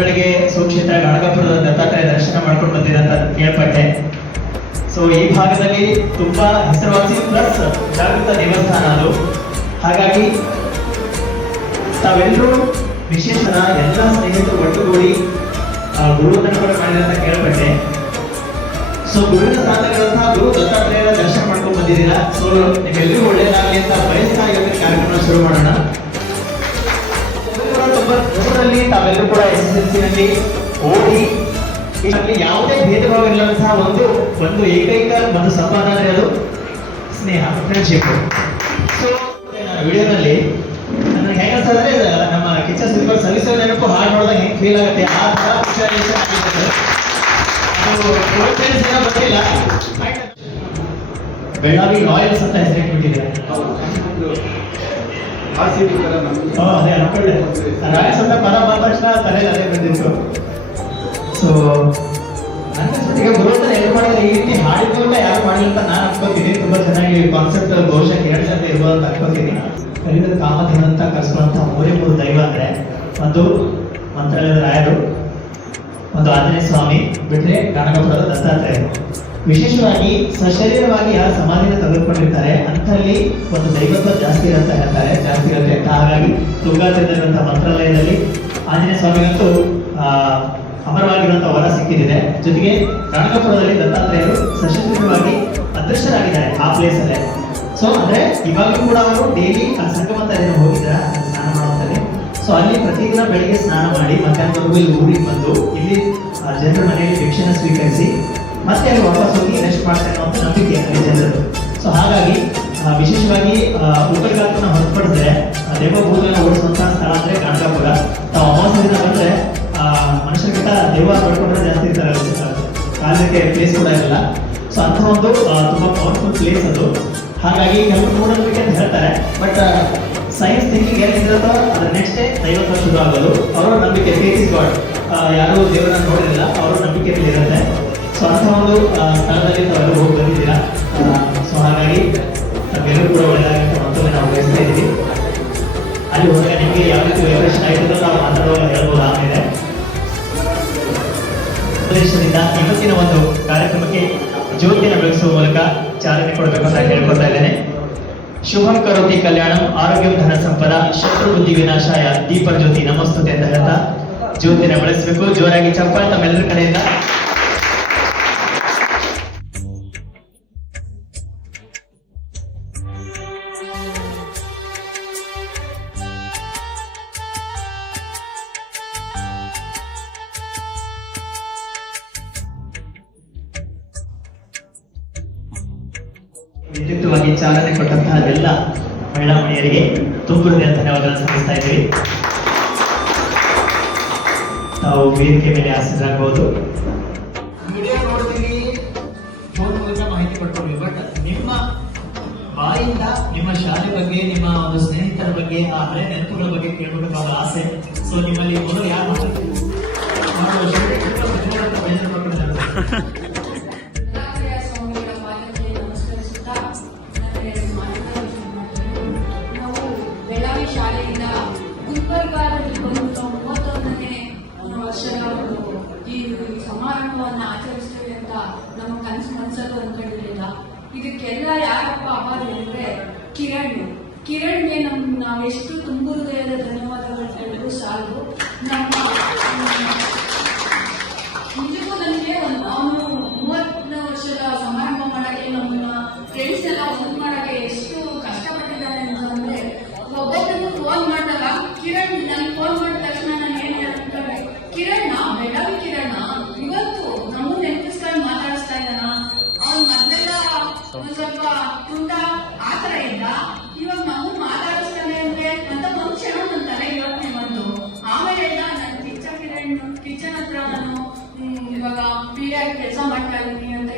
ಬೆಳಗ್ಗೆ ಸುಕ್ಷೇತ್ರ ಗಣಗಪುರದ ದತ್ತಾತ್ರೇಯ ದರ್ಶನ ಮಾಡ್ಕೊಂಡು ಬಂದಿದೆ ಅಂತ ಕೇಳ್ಪಟ್ಟೆ. ಸೊ ಈ ಭಾಗದಲ್ಲಿ ತುಂಬಾ ಹೆಸರುವಾಸಿ ಪ್ಲಸ್ ಜಾಗೃತ ದೇವಸ್ಥಾನ ಅದು. ಹಾಗಾಗಿ ತಾವೆಲ್ಲರೂ ವಿಶೇಷನ ಎಲ್ಲ ಸ್ನೇಹಿತರು ಒಟ್ಟುಗೂಡಿ ಗುರುವಂದನ ಕೂಡ ಮಾಡಿದೆ ಅಂತ ಕೇಳ್ಪಟ್ಟೆ. ಸೊ ಗುರುವಿನ ಸ್ಥಾನದಂತಹ ಗುರು ದತ್ತಾತ್ರೇಯರ ದರ್ಶನ ಮಾಡ್ಕೊಂಡು ಬಂದಿದ್ದೀರಾ. ಸೊ ನಿಮ್ಮೆಲ್ಲರಿಗೂ ಒಳ್ಳೆಯದಾಗಲಿ ಅಂತ ಬಯಸ್ತಾ ಇವತ್ತಿನ ಕಾರ್ಯಕ್ರಮ ಶುರು ಮಾಡೋಣ. 1993ರಲ್ಲಿ ತಾವೆಲ್ಲರೂ ಕೂಡ SSLC ಓದಿ ಯಾವುದೇ ಭೇದ ಭಾವ ಇಲ್ಲದಂತಹ ಒಂದು ಏಕೈಕ ಒಂದು ಸಂಬಂಧ ಅಂದ್ರೆ ಅದು ಸ್ನೇಹ, ಫ್ರೆಂಡ್ಶಿಪ್. ಸೊ ವಿಡಿಯೋನಲ್ಲಿ ನನಗೆ ಹೆಂಗ ಅನ್ಸಂದ್ರೆ ನಮ್ಮ ಕಿಚ್ಚ ಸುದೀಪ್ ಸವಿಸೋ ನೆನಪು ಹಾಡು ನೋಡಿದಾಗ ಹೆಂಗ್ ಫೀಲ್ ಆಗುತ್ತೆ ಆ ತರ ವಿಷುವಲೈಸೇಷನ್ ಆಗಿರುತ್ತೆ. ಅದು ಬಂದಿಲ್ಲ. ಬೆಳಗಾವಿ ರಾಯಲ್ಸ್ ಅಂತ ಹೆಸರಿಟ್ಬಿಟ್ಟಿದೆ. ಅದೇ ಅನ್ಕೊಳ್ಳೆ ರಾಯಲ್ಸ್ ಅಂತ ಪದ ಬಂದ ತಕ್ಷಣ ತಲೆಗೆ ಅದೇ ಬಂದಿತ್ತು. ಸೊ ಈಗ ಗುರುವಂತನ ಎಲ್ಲಿ ಮಾಡಿದ್ರೆ ಈ ರೀತಿ ಹಾಡಿದ್ದು ಅಂತ ಯಾರು ಮಾಡಿಲ್ಲ ಅಂತ ನಾನು ಅನ್ಕೋತೀನಿ. ತುಂಬಾ ಚೆನ್ನಾಗಿ ಕಾನ್ಸೆಪ್ಟ್ ಬಹುಶಃ ಕೇಳಿಸಂತ ಇರ್ಬೋದು ಅಂತ ಅನ್ಕೋತೀನಿ. ಕಲಿದ ಕಾಮಧೇನು ಅಂತ ಕರ್ಸ್ಕೊಂಡಂತಹ ಮೂರೇ ದೈವ ಅಂದ್ರೆ ಒಂದು ಮಂತ್ರಾಲಯದ ರಾಯರು, ಒಂದು ಆಂಜನೇಯ ಸ್ವಾಮಿ, ಬಿಟ್ರೆ ಗಣಗಪುರದ ದತ್ತಾತ್ರೇಯರು. ವಿಶೇಷವಾಗಿ ಸಶರೀರವಾಗಿ ಯಾರು ಸಮಾಧಿನ ತೆಗೆದುಕೊಂಡಿರ್ತಾರೆ ಅಂತಲ್ಲಿ ಒಂದು ದೈವತ್ವ ಜಾಸ್ತಿ ಇರುತ್ತೆ ಹೇಳ್ತಾರೆ, ಜಾಸ್ತಿ ಇರುತ್ತೆ ಅಂತ. ಹಾಗಾಗಿ ತುಂಗಾತಿರುವಂತಹ ಮಂತ್ರಾಲಯದಲ್ಲಿ ಆಂಜನೇಯ ಸ್ವಾಮಿಗಂತೂ ಅಮರವಾಗಿರುವಂತಹ ವರ ಸಿಕ್ಕಿದೆ. ಜೊತೆಗೆ ಗಣಗಪುರದಲ್ಲಿ ದತ್ತಾತ್ರೇಯರು ಸಶರೀರವಾಗಿ ಅದೃಶ್ಯರಾಗಿದ್ದಾರೆ ಆ ಪ್ಲೇಸ್ ಅಲ್ಲೇ. ಸೊ ಅಂದ್ರೆ ಇವಾಗಲೂ ಕೂಡ ಅವರು ಡೈಲಿ ಸಂಗಮಂತ ಹೋಗಿದ್ದಾರೆ ಸ್ನಾನ ಮಾಡುವಂತಲ್ಲಿ. ಸೊ ಅಲ್ಲಿ ಪ್ರತಿದಿನ ಬೆಳಿಗ್ಗೆ ಸ್ನಾನ ಮಾಡಿ ಮಧ್ಯಾಹ್ನವರೆಗೂ ಇಲ್ಲಿ ಊರಿಗೆ ಬಂದು ಇಲ್ಲಿ ಜನರ ಮನೆಯಲ್ಲಿ ಭಿಕ್ಷೆನ ಸ್ವೀಕರಿಸಿ ಮತ್ತೆ ಅಲ್ಲಿ ವಾಪಸ್ ಹೋಗಿ ರೆಸ್ಟ್ ಮಾಡ್ತಾರೆ ಅನ್ನೋ ನಂಬಿಕೆ ಅಲ್ಲಿ ಜನರು. ಸೊ ಹಾಗಾಗಿ ವಿಶೇಷವಾಗಿ ಉಪರಿಗಾತನ ಹೊರತುಪಡಿಸಿದ್ರೆ ದೇವಭೂಮಿಯನ್ನು ಓಡಿಸುವಂತಹ ಸ್ಥಳ ಅಂದ್ರೆ ಗಣಗಪುರ. ತಾವು ಅಮಾವಾಸ್ಯ ದಿನ ಬಂದ್ರೆ ಮನುಷ್ಯರಿಗಿಂತ ದೇವ ಪಡ್ಕೊಂಡ್ರೆ ಜಾಸ್ತಿ ಇರ್ತಾರೆ, ಕಾಲಕ್ಕೆ ಪ್ಲೇಸ್ ಕೂಡ ಇರಲ್ಲ. ಸೊ ಅಂತ ಒಂದು ತುಂಬಾ ಪವರ್ಫುಲ್ ಪ್ಲೇಸ್ ಅದು. ಹಾಗಾಗಿ ಕೆಲವರು ಮೂಢನಂಬಿಕೆ ಅಂತ ಹೇಳ್ತಾರೆ, ಬಟ್ ಸೈನ್ಸ್ ಥಿಂಕಿಂಗ್ ಏನಿರುತ್ತೋ ಅದ್ರ ನೆಕ್ಸ್ಟ್ ಡೇ ದೈವತ್ವ ಶುರು ಆಗೋದು. ಅವರ ನಂಬಿಕೆ ಫೇತ್ ಇಸ್ ಗಾಡ್. ಯಾರು ದೇವರನ್ನ ನೋಡಿರಲಿಲ್ಲ, ಅವರ ನಂಬಿಕೆಯಲ್ಲಿ ಇರುತ್ತೆ. ಸೊ ಅಂತ ಒಂದು ಸ್ಥಳದಲ್ಲಿ ತಾವೆಲ್ಲರೂ ಹೋಗಿ ಬಂದಿದ್ದೀರಾ. ಸೊ ಹಾಗಾಗಿ ತಾವೆಲ್ಲರೂ ಕೂಡ ಒಳ್ಳೆಯದಾಗಿ ಮತ್ತೊಮ್ಮೆ ನಾವು ಬಯಸ್ತಾ ಇದ್ದೀವಿ. ಅಲ್ಲಿ ಹೋದಾಗ ನಿಮಗೆ ಯಾವ ರೀತಿ ವೈಬ್ರೇಷನ್ ಆಯಿತು ನಾವು ಮಾತಾಡುವಾಗ ಹೇಳ್ಬೋದು. ಆಮೇಲೆ ಪ್ರದೇಶದಿಂದ ಇವತ್ತಿನ ಒಂದು ಕಾರ್ಯಕ್ರಮಕ್ಕೆ ಜ್ಯೋತಿನ ಬೆಳೆಸುವ ಮೂಲಕ ಚಾಲನೆ ಕೊಡಬೇಕು ಅಂತ ಹೇಳ್ಕೊಳ್ತಾ ಇದ್ದೇನೆ. ಶುಭಂ ಕರೋತಿ ಕಲ್ಯಾಣಂ ಆರೋಗ್ಯಂ ಧನ ಸಂಪದ ಶತ್ರು ಬುದ್ಧಿ ವಿನಾಶಾಯ ದೀಪ ಜ್ಯೋತಿ ನಮಸ್ತುತೆ ಅಂತ ಹೇಳ್ತಾ ಜ್ಯೋತಿನ ಬೆಳೆಸಬೇಕು. ಜೋರಾಗಿ ಚಪ್ಪಾಳೆ ತಮ್ಮೆಲ್ಲರ ಕಡೆಯಿಂದ. ವಿದ್ಯುಕ್ತವಾಗಿ ಚಾಲನೆ ಕೊಟ್ಟಂತಹ ಎಲ್ಲ ಮಹಿಳಾ ಮಣಿಯರಿಗೆ ತುಂಬ ಹೃದಯ ಧನ್ಯವಾದಗಳನ್ನು ಸಲ್ಲಿಸ್ತಾ ಇದ್ದೀವಿ. ತಾವು ವೇದಿಕೆ ಮೇಲೆ ಆಸೀನರಾಗಬಹುದು. ವಿಡಿಯೋ ನೋಡ್ತೀವಿ, ಫೋನ್ ಮೂಲಕ ಮಾಹಿತಿ ಕೊಡ್ತೀವಿ, ಬಟ್ ನಿಮ್ಮ ಬಾಯಿಂದ ನಿಮ್ಮ ಶಾಲೆ ಬಗ್ಗೆ, ನಿಮ್ಮ ಒಂದು ಸ್ನೇಹಿತರ ಬಗ್ಗೆ, ಆ ಹಳೆ ನೆನಪುಗಳ ಬಗ್ಗೆ ಕೇಳಬೇಕಾದ ಆಸೆ. ಸೊ ನಿಮ್ಮಲ್ಲಿ ಮೊದಲು ಯಾರು ಶಾಲೆಯಿಂದ ಗುಲ್ಬರ್ಗಾದಲ್ಲಿ ಬಂದು 31ನೇ ವರ್ಷದ ಈ ಸಮಾರಂಭವನ್ನು ಆಚರಿಸ್ತೇವೆ ಅಂತ ನಮ್ಮ ಮನಸ್ಸಲ್ಲೂ ಅಂದ್ಕೊಂಡಿರಲಿಲ್ಲ. ಇದಕ್ಕೆಲ್ಲ ಯಾರಪ್ಪ ಆಭಾರಿ ಅಂದ್ರೆ ಕಿರಣ್ಗೆ ನಾವು ಎಷ್ಟು ತುಂಬು ಹೃದಯದ ಧನ್ಯವಾದಗಳು ಹೇಳಿದ್ರು ಸಾಲು. ನಿಜಕ್ಕೂ ನನಗೆ ಅವನು 30ನೇ ವರ್ಷದ ಸಮಾರಂಭ ಮಾಡಕ್ಕೆ ನಮ್ಮನ್ನ ಫ್ರೆಂಡ್ಸ್ ಎಲ್ಲ ಒಂದು ಮಾಡಕ್ಕೆ ಎಷ್ಟು ಕಷ್ಟಪಟ್ಟಿದ್ದಾರೆ ಅಂತಂದ್ರೆ, ಒಬ್ಬೊಬ್ಬರು ಫೋನ್ ಮಾಡಿದಾಗ ಕಿರಣ್ ನನ್ಗೆ ಫೋನ್ ಮಾಡಿದ ತಕ್ಷಣ ನಾನು ಏನ್ ಹೇಳ್ಕೊಂಡೆ, ಕಿರಣ್ ಬೆಳಗಾವಿ ಕಿರಣ್ ಇವತ್ತು ನಮ್ಮ ನೆನಪಿಸ್ಕೊಂಡು ಮಾತಾಡಿಸ್ತಾ ಇದ್ದಾನ. ಅವ್ನು ಮೊದಲೆಲ್ಲ ಒಂದ್ ಸ್ವಲ್ಪ ತುಂಟ ಆತರ ಇದ್ದ, ಇವಾಗ ನಾವು ಮಾತಾಡಿಸ್ತಾನೆ ಅಂದ್ರೆ ಅಂತ ಒಂದ್ ಕ್ಷಣ ನನ್ನ ತಲೆ ಯೋಚನೆ ಬಂದು ಆಮೇಲೆ ಇಲ್ಲ ನನ್ ಕಿಚನ್ ಹತ್ರ ನಾನು ಇವಾಗ ಪೀಡಿಯಾಗಿ ಕೆಲಸ ಮಾಡ್ತಾ ಇದ್ದೀನಿ ಅಂತ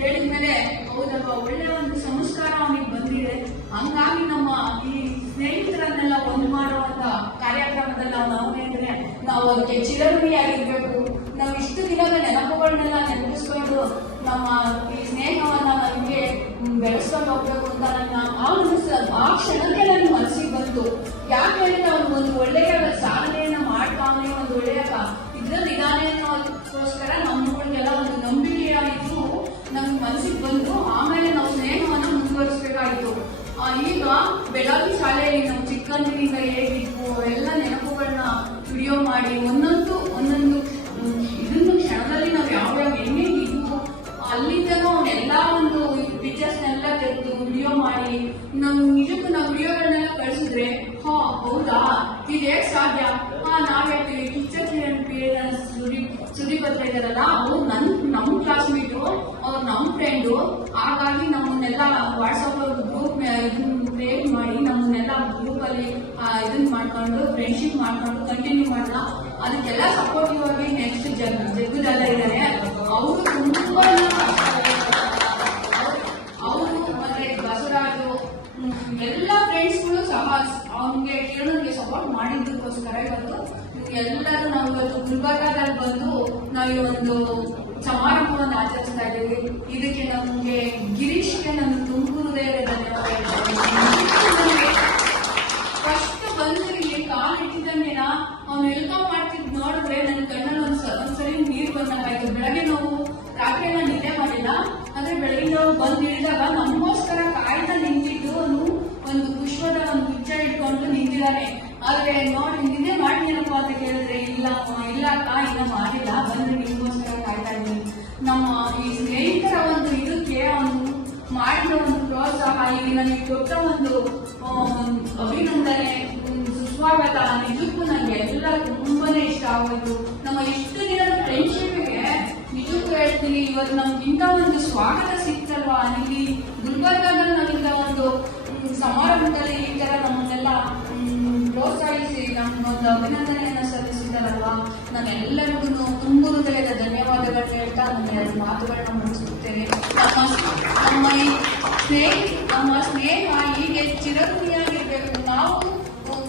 ಹೇಳಿದ್ಮೇಲೆ ಹೌದಲ್ವಾ ಒಳ್ಳೆ ಒಂದು ಸಂಸ್ಕಾರ ಅವನಿಗೆ ಬಂದಿದೆ. ಹಂಗಾಗಿ ನಮ್ಮ ಈ ಸ್ನೇಹಿತರನ್ನೆಲ್ಲ ಒಂದು ಮಾಡುವಂತ ಕಾರ್ಯಕ್ರಮದಲ್ಲಿ ನಾವು ಅಂದ್ರೆ ನಾವು ಅದಕ್ಕೆ ಚಿರಋಣಿಯಾಗಿರ್ಬೇಕು. ನಾವು ಇಷ್ಟು ದಿನದ ನೆನಪುಗಳನ್ನೆಲ್ಲ ನೆನಪಿಸ್ಕೊಂಡು ನಮ್ಮ ಈ ಸ್ನೇಹವನ್ನ ನಮಗೆ ಬೆಳೆಸ್ಕೊಂಡು ಹೋಗ್ಬೇಕು ಅಂತ ಆ ಕ್ಷಣಕ್ಕೆ ನನ್ನ ಮನಸ್ಸಿಗೆ ಬಂತು. ಯಾಕೆ ಹೇಳಿದ್ರೆ ಅವ್ನು ಒಂದು ಒಳ್ಳೆಯ ಸಾಧನೆಯನ್ನ ಮಾಡ್ತಾವನೆ, ಒಂದು ಒಳ್ಳೆಯ ಈಗ ಬೆಳಗ್ಗೆ ಶಾಲೆಯಲ್ಲಿ ನಾವು ಚಿಕ್ಕಂದಿನಿಂದ ಹೇಗಿದ್ವು ಎಲ್ಲ ನೆನಪುಗಳನ್ನ ವಿಡಿಯೋ ಮಾಡಿ ಒಂದೊಂದು ಇದನ್ನು ಕ್ಷಣದಲ್ಲಿ ನಾವು ಯಾವ್ಯಾವ ಹೆಂಗಿದ್ವು ಅಲ್ಲಿಂದನೂ ಎಲ್ಲ ಒಂದು ಪಿಕ್ಚರ್ಸ್ನೆಲ್ಲ ತೆಗೆದು ವಿಡಿಯೋ ಮಾಡಿ ನಾವು ನಿಜಕ್ಕೂ ನಾವು ವಿಡಿಯೋಗಳನ್ನೆಲ್ಲ ಕಳಿಸಿದ್ರೆ ಹೌದಾ ಇದು ಹೇಗೆ ಸಾಧ್ಯ ನಾವ್ ಹೇಳ್ತೀವಿ ಕಿಚ್ಚರ್ ಸುದೀಪ್ ಬರ್ತಾ ಇದಾರಲ್ಲ ಅವ್ರು ನಮ್ಮ ಕ್ಲಾಸ್ಮೇಟು ಅವ್ರು ನಮ್ಮ ಫ್ರೆಂಡು. ಹಾಗಾಗಿ ನಮ್ಮನ್ನೆಲ್ಲ ವಾಟ್ಸಪ್ ಗ್ರೂಪ್ ಕ್ರಿಯೇಟ್ ಮಾಡಿ ನಮ್ಮನ್ನೆಲ್ಲ ಗ್ರೂಪ್ ಅಲ್ಲಿ ಇದನ್ನ ಮಾಡ್ಕೊಂಡು ಫ್ರೆಂಡ್ಶಿಪ್ ಮಾಡ್ಕೊಂಡು ಕಂಟಿನ್ಯೂ ಮಾಡೋಣ. ಅದಕ್ಕೆಲ್ಲ ಸಪೋರ್ಟಿವ್ ಆಗಿ ನೆಕ್ಸ್ಟ್ ಜಗ್ಗುದೆಲ್ಲ ಇದ್ದಾರೆ. ಅವರು ತುಂಬಾ ಅವರು ಮತ್ತೆ ಬಸವರಾಜು ಎಲ್ಲ ಫ್ರೆಂಡ್ಸ್ಗಳು ಸಹ ಅವ್ನಿಗೆ ಕಿರಣನ್ಗೆ ಸಪೋರ್ಟ್ ಮಾಡಿದ್ದಕ್ಕೋಸ್ಕರ ಇವತ್ತು ಎಲ್ಲರೂ ನಾವು ಇವತ್ತು ಗುಲ್ಬರ್ಗಾದಲ್ಲಿ ಬಂದು ನಾವು ಈ ಒಂದು ಸಮಾರಂಭವನ್ನು ಆಚರಿಸ್ತಾ ಇದ್ದೀವಿ. ಇದಕ್ಕೆ ನಮಗೆ ಗಿರೀಶ್ಗೆ ನಾನು ತುಂಬು ಹೃದಯದ ಧನ್ಯವಾದಗಳು. ಫಸ್ಟ್ ಬಂದು ಇಲ್ಲಿ ಕಾಲಿಟ್ಟಿದ್ದಂಗೆನ ಅವ್ನು ವೆಲ್ಕಮ್ ಮಾಡ್ತಿದ್ ನೋಡಿದ್ರೆ ನನ್ನ ಕಣ್ಣಲ್ಲಿ ಒಂದ್ಸರಿ ನೀರು ಬಂದಂಗಾಯ್ತು. ಬೆಳಗ್ಗೆ ನಾವು ರಾತ್ರಿ ನಾನು ನಿದ್ದೆ ಮಾಡಿಲ್ಲ, ಆದ್ರೆ ಬೆಳಗ್ಗೆ ನಾವು ಬಂದು ಇಳಿದಾಗ ನಮಗೋಸ್ಕರ ಕಾಯ್ದ ನಿಂತಿದ್ದು ಒಂದು ಪುಷ್ಪದ ಒಂದು ಗುಚ್ಛ ಇಟ್ಕೊಂಡು ನಿಂತಿದ್ದಾನೆ. ಆದ್ರೆ ನೋಡಿ ನಿನ್ನೆ ಮಾಡ್ತೀನಪ್ಪ ಅಂತ ಕೇಳಿದ್ರೆ ಇಲ್ಲ ಅಕ್ಕ ಇಲ್ಲ ಮಾಡಿಲ್ಲ, ಬಂದ್ರೆ ನಿಮ್ಗೋಸ್ಕರ ಕಾಯ್ತಾ ಇದ್ದೀನಿ. ನಮ್ಮ ಈ ಸ್ನೇಹಿತರ ಒಂದು ಇದಕ್ಕೆ ಅವನು ಮಾಡಿದ ಒಂದು ಪ್ರೋತ್ಸಾಹ, ಇಲ್ಲಿ ನನಗೆ ಕೊಟ್ಟ ಒಂದು ಅಭಿನಂದನೆ, ಸುಸ್ವಾಗತ ನಿಜಕ್ಕೂ ನನಗೆ ಎಲ್ಲ ತುಂಬಾನೇ ಇಷ್ಟ ಆಗೋದು. ನಮ್ಮ ಇಷ್ಟು ದಿನದ ಫ್ರೆಂಡ್ಶಿಪ್ಗೆ ನಿಜಕ್ಕೂ ಹೇಳ್ತೀನಿ, ಇವತ್ತು ನಮ್ಗಿಂತ ಒಂದು ಸ್ವಾಗತ ಸಿಕ್ತಲ್ವಾ ಇಲ್ಲಿ ಗುಲ್ಬರ್ಗಾದಲ್ಲಿ ನಮ್ಮಿಂದ ಒಂದು ಸಮಾರಂಭದಲ್ಲಿ ಈ ತರ ನಮ್ಮನ್ನೆಲ್ಲ ಪ್ರೋತ್ಸಾಹಿಸಿ ನಮ್ಮೊಂದು ಅಭಿನಂದನೆಯನ್ನು ಸಲ್ಲಿಸಿದಾರಲ್ವಾ, ನಾನೆಲ್ಲರಿಗೂ ತುಂಬು ಹೃದಯದ ಧನ್ಯವಾದಗಳನ್ನ ಹೇಳ್ತಾ ನನ್ನ ಎರಡು ಮಾತುಗಳನ್ನ ಮುಗಿಸುತ್ತೇನೆ. ನಮ್ಮ ಸ್ನೇಹ ಹೀಗೆ ಚಿರಋಣಿಯಾಗಿರ್ಬೇಕು. ನಾವು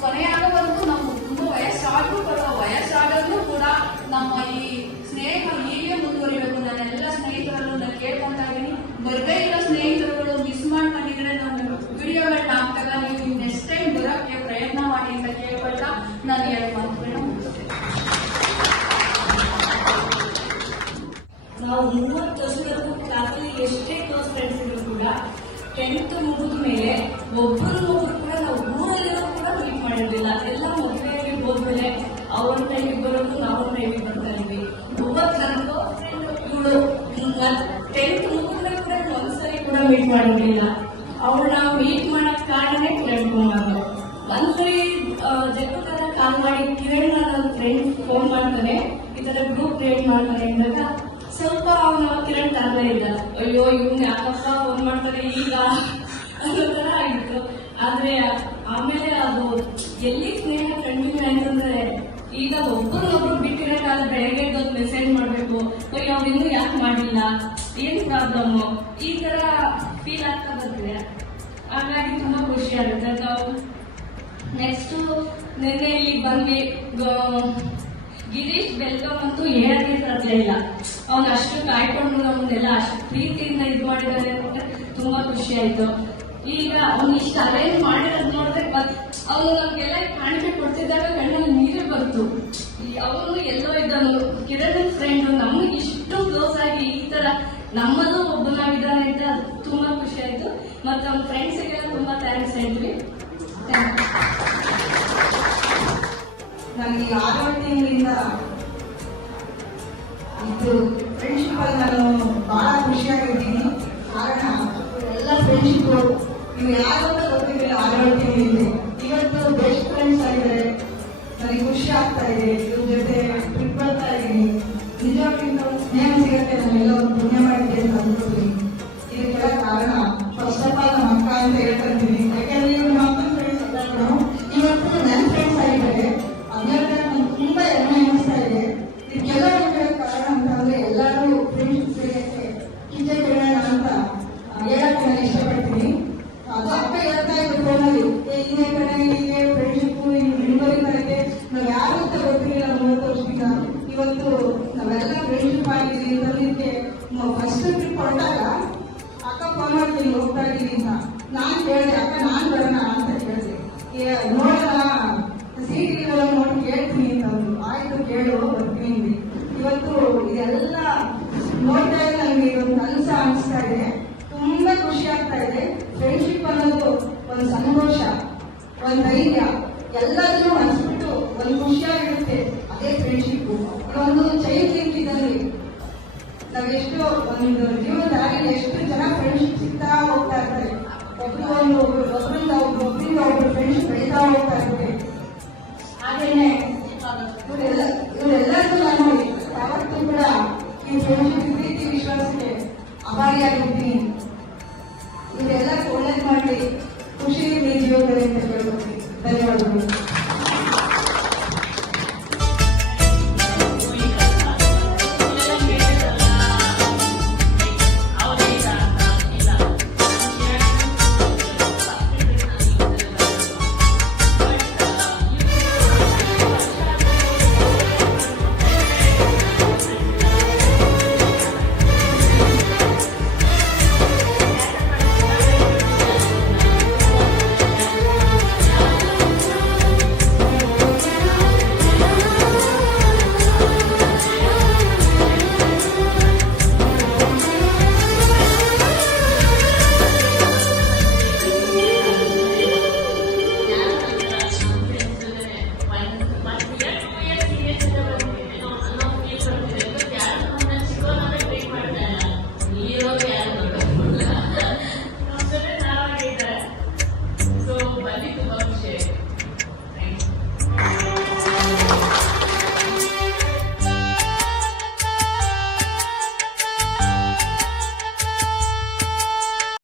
ಕೊನೆಯಾಗವರೆಗೂ ನಾವು ತುಂಬ ವಯಸ್ಸಾದರೂ ಕೂಡ ನಮ್ಮ ಈ ಸ್ನೇಹ ಹೀಗೆ ಮುಂದುವರಿಬೇಕು. ನಾನೆಲ್ಲ ಸ್ನೇಹಿತರನ್ನು ನಾನು ಕೇಳ್ಕೊಂತ ಇದ್ದೀನಿ. ಬರ್ದೇ ಇರೋ ಸ್ನೇಹಿತರುಗಳು ಮಿಸ್ ಮಾಡ್ಕೊಂಡಿದ್ರೆ ನಾನು ವಿಡಿಯೋಗಳನ್ನ ಹಾಕ್ತಾಗ ನೀವು ನೆಕ್ಸ್ಟ್ ಟೈಮ್ ಬರೋಕ್ಕೆ ಪ್ರಯತ್ನ ಮಾಡಿ ಅಂತ ಕೇಳ್ಕೊಳ್ತಾ ನಾನು ಎರಡು ಮಾತುಗಳನ್ನ ಮುಗಿಸ್ತೇನೆ. ನಾವು 30 ವರ್ಷದವರೆಗೂ ಕ್ಲಾಸಲ್ಲಿ ಎಷ್ಟೇ ಕ್ಲೋಸ್ ಫ್ರೆಂಡ್ಸ್ ಇದ್ರು ಕೂಡ 10th ಮುಗಿದ ಮೇಲೆ ಒಬ್ಬರು ಕೂಡ ನಾವು ಊರಲ್ಲಿರೋ ಕೂಡ ಮೀಟ್ ಮಾಡಿರ್ಲಿಲ್ಲ. ಎಲ್ಲ ಮದುವೆಯಾಗಿ ಹೋದ್ಮೇಲೆ ಅವ್ರ ಟೈಮಿಗೆ ಬರೋದು ನಾವು ಟೈಮಿಗೆ ಬರ್ತಾ ಇದ್ವಿ. ಒಬ್ಬತ್ತು ನನಗೂ ಇವಳು 10th ಮುಗಿದ್ರೆ ಕೂಡ ಒಂದ್ಸರಿ ಕೂಡ ಮೀಟ್ ಮಾಡಿರ್ಲಿಲ್ಲ. ಅವ್ಳನ್ನ ಮೀಟ್ ಮಾಡಕ್ ಕಾರಣನೇ ಕಿರಣ್ ಕುಮಾರ್. ಒಂದ್ಸರಿ ಜಗತ್ತರ ಕಾಲ್ ಮಾಡಿ ಕಿರಣ್ ನನ್ನ ಫ್ರೆಂಡ್ ಫೋನ್ ಮಾಡ್ತಾನೆ, ಈ ತರ ಗ್ರೂಪ್ ಕ್ರಿಯೇಟ್ ಮಾಡ್ತಾನೆ ಅಂದಾಗ ಸ್ವಲ್ಪ ಅವನ ಕಿರಣ್ ತರಲೇ ಇಲ್ಲ. ಅಯ್ಯೋ ಇವ್ನ ಯಾಕಪ್ಪ ಫೋನ್ ಮಾಡ್ತಾರೆ ಈಗ ಅನ್ನೋ ತರ ಆಗಿತ್ತು. ಆದ್ರೆ ಆಮೇಲೆ ಅದು ಎಲ್ಲಿ ಸ್ನೇಹ ಕಂಟಿನ್ಯೂ ಆಯ್ತಂದ್ರೆ ಈಗ ಒಬ್ಬರು ಬಿಟ್ಟಿರಕ್ಕಾದ್ರೆ ಬೆಳಗ್ಗೆ ಒಂದು ಮೆಸೇಜ್ ಮಾಡ್ಬೇಕು, ಅವ್ರಿನ್ನೂ ಯಾಕೆ ಮಾಡಿಲ್ಲ, ಏನ್ ಪ್ರಾಬ್ಲಮ್, ಈ ತರ ಫೀಲ್ ಆಗ್ತಾ ಬರ್ತದೆ. ಹಾಗಾಗಿ ತುಂಬಾ ಖುಷಿ ಆಗುತ್ತೆ. ನಾವು ನೆಕ್ಸ್ಟ್ ನಿನ್ನೆ ಇಲ್ಲಿ ಬಂದ್ವಿ, ಗಿರೀಶ್ ವೆಲ್ಕಮ್ ಅಂತೂ ಹೇಳಕ್ಕೆ ಸಾಧ್ಯ ಇಲ್ಲ. ಅವ್ನು ಅಷ್ಟು ಕಾಯ್ಕೊಂಡು ನಮ್ಮನ್ನೆಲ್ಲ ಅಷ್ಟು ಪ್ರೀತಿಯಿಂದ ಇದು ಮಾಡಿದ್ದಾರೆ ಅಂತ ತುಂಬಾ ಖುಷಿ ಆಯ್ತು. ಈಗ ಅವ್ನು ಇಷ್ಟು ಅರೇಂಜ್ ಮಾಡಿರೋದು ನೋಡಿದ್ರೆ ಅವನು ನಮ್ಗೆಲ್ಲ ಕಾಣಿಕೆ ಕೊಡ್ತಿದ್ದಾಗ ಕಣ್ಣಲ್ಲಿ ನೀರೇ ಬಂತು. ಅವನು ಎಲ್ಲೋ ಇದ್ದನು ಕಿರಣ್ ಫ್ರೆಂಡ್, ನಮ್ಗೆ ಇಷ್ಟು ಕ್ಲೋಸ್ ಆಗಿ ಈ ತರ ನಮ್ಮದು ಒಬ್ಬನಾಗಿದ್ದಾನೆ ಅಂತ ತುಂಬಾ ಖುಷಿ ಆಯ್ತು. ಮತ್ತೆ ಅವ್ನ ಫ್ರೆಂಡ್ಸ್ಗೆಲ್ಲ ತುಂಬಾ ಥ್ಯಾಂಕ್ಸ್ ಹೇಳ್ತೀವಿ. ನನಗೆ 6 ತಿಂಗಳಿಂದ ಇದು ಫ್ರೆಂಡ್ಶಿಪ್ ಅಲ್ಲಿ ನಾನು ಬಹಳ ಖುಷಿಯಾಗಿದ್ದೀನಿ. ಕಾರಣ ಎಲ್ಲ ಫ್ರೆಂಡ್ಶಿಪ್ ನೀವು ಯಾರಂತ ಗೊತ್ತಿರಲಿಲ್ಲ 6 ತಿಂಗಳಿಂದ. ಇವತ್ತು ಬೆಸ್ಟ್ ಫ್ರೆಂಡ್ಸ್ ಆಗಿದ್ದಾರೆ. ನನಗೆ ಖುಷಿ ಆಗ್ತಾ ಇದೆ. ಇವ್ರ ಜೊತೆ ಟ್ರಿಪ್ ಬರ್ತಾ ಇದ್ದೀನಿ. ನಿಜವಾಗಿಂತ ಸ್ನೇಹ ಸಿಗತ್ತೆ, ನಾನೆಲ್ಲ ಒಂದು ಪುಣ್ಯ ಮಾಡಿದ್ದೆ ಅಂತ ಅಂದ್ಕೊಳ್ತೀನಿ. ಇದಕ್ಕೆಲ್ಲ ಕಾರಣ ಫಸ್ಟ್ ಆಫ್ ಆಲ್ ನಮ್ಮ ಅಕ್ಕ ಅಂತ ಹೇಳ್ಕೊಳ್ತೀನಿ. ಯಾಕಂದ್ರೆ ಇವ್ರು ನಮ್ಮ ಫ್ರೆಂಡ್ಸ್ ಎಲ್ಲರೂ ಇವತ್ತು ನನ್ನ ಫ್ರೆಂಡ್ಸ್ ಆಗಿದ್ದಾರೆ. ಅದರಿಂದ ನಮ್ಗೆ ತುಂಬಾ ಹೆಮ್ಮೆ ಅನಿಸ್ತಾ ಇದೆ. ಇದಕ್ಕೆಲ್ಲ ಕಾರಣ ಅಂತಂದ್ರೆ ಎಲ್ಲರೂ ಫ್ರೆಂಡ್ಶಿಪ್ ಸಿಗಕ್ಕೆ ಕಿಚ್ಚ ಕಿರಣ ಅಂತ ಹೇಳಕ್ಕೆ ನಾನು ಇಷ್ಟಪಡ್ತೀನಿ. ಅದು ಅಕ್ಕ ಹೇಳ್ತಾ ಇದ್ರು ಫೋನಲ್ಲಿ, ಇದೇ ಕಡೆ ಹೀಗೆ ಫ್ರೆಂಡ್ಶಿಪ್ ಡಿಲಿವರಿ ಕಡೆಗೆ ನಾವು ಯಾರು ಅಂತ ಗೊತ್ತಿರಲಿಲ್ಲ 30 ವರ್ಷದಿಂದ. ಇವತ್ತು ನಾವೆಲ್ಲ ಫ್ರೆಂಡ್ಶಿಪ್ ಆಗಿದ್ದೀವಿ. ಇದಕ್ಕೆ ಫಸ್ಟ್ ಟ್ರಿಪ್ ಹೊರಟಾಗ ಅಕ್ಕ ಫೋನ್ ಮಾಡ್ತೀನಿ ಹೋಗ್ತಾ ಇದ್ದೀನಿ ಅಂತ. ನಾನು ಕೇಳಿದೆ, ಅಕ್ಕ ನಾನು ಬರೋಣ ಅಂತ ಕೇಳಿದೆ. ನೋಡೋಣ ಸೀಟಿಗೆಲ್ಲ ನೋಡಿ ಕೇಳ್ತೀನಿ ಅಂತಂದ್ರು. ಆಯ್ತು ಕೇಳು ಬರ್ತೀನಿ. ಇವತ್ತು ಇದೆಲ್ಲ ನೋಡ್ತಾ ಇದ್ರೆ ನನಗೆ ಒಂದು ಕನಸ ಅನಿಸ್ತಾ ಇದೆ. ತುಂಬಾ ಖುಷಿ ಆಗ್ತಾ ಇದೆ. ಫ್ರೆಂಡ್ಶಿಪ್ ಅನ್ನೋದು ಒಂದು ಸಂತೋಷ, ಒಂದು ಧೈರ್ಯ ಎಲ್ಲದನ್ನೂ ಅನ್ಸ್ಬಿಟ್ಟು ಒಂದು ಖುಷಿಯಾಗಿರುತ್ತೆ. ಅದೇ ಫ್ರೆಂಡ್ಶಿಪ್. ಒಂದು ಚೈನ್ ಲಿಂಕ್ ಇದ್ದಲ್ಲಿ ನಾವೆಷ್ಟು ಒಂದು ಜೀವನದ ದಾರಿಯಲ್ಲಿ ಎಷ್ಟು ಜನ ಫ್ರೆಂಡ್ಶಿಪ್ ಸಿಗ್ತಾ ಹೋಗ್ತಾ ಇರ್ತಾರೆ. ಒಬ್ಬರಿಂದ ಒಬ್ರು ಫ್ರೆಂಡ್ಶಿಪ್ ಬೆಳೀತಾ ಹೋಗ್ತಾ ಇರ್ತಾರೆ. ಹಾಗೇನೆ ಇವರೆಲ್ಲರಿಗೂ ನಾನು ಯಾವತ್ತೂ ಕೂಡ ಈ ಫ್ರೆಂಡ್ಶಿಪ್ ಪ್ರೀತಿ ವಿಶ್ವಾಸಕ್ಕೆ ಅಭಾರಿಯಾಗಿರ್ತೀನಿ.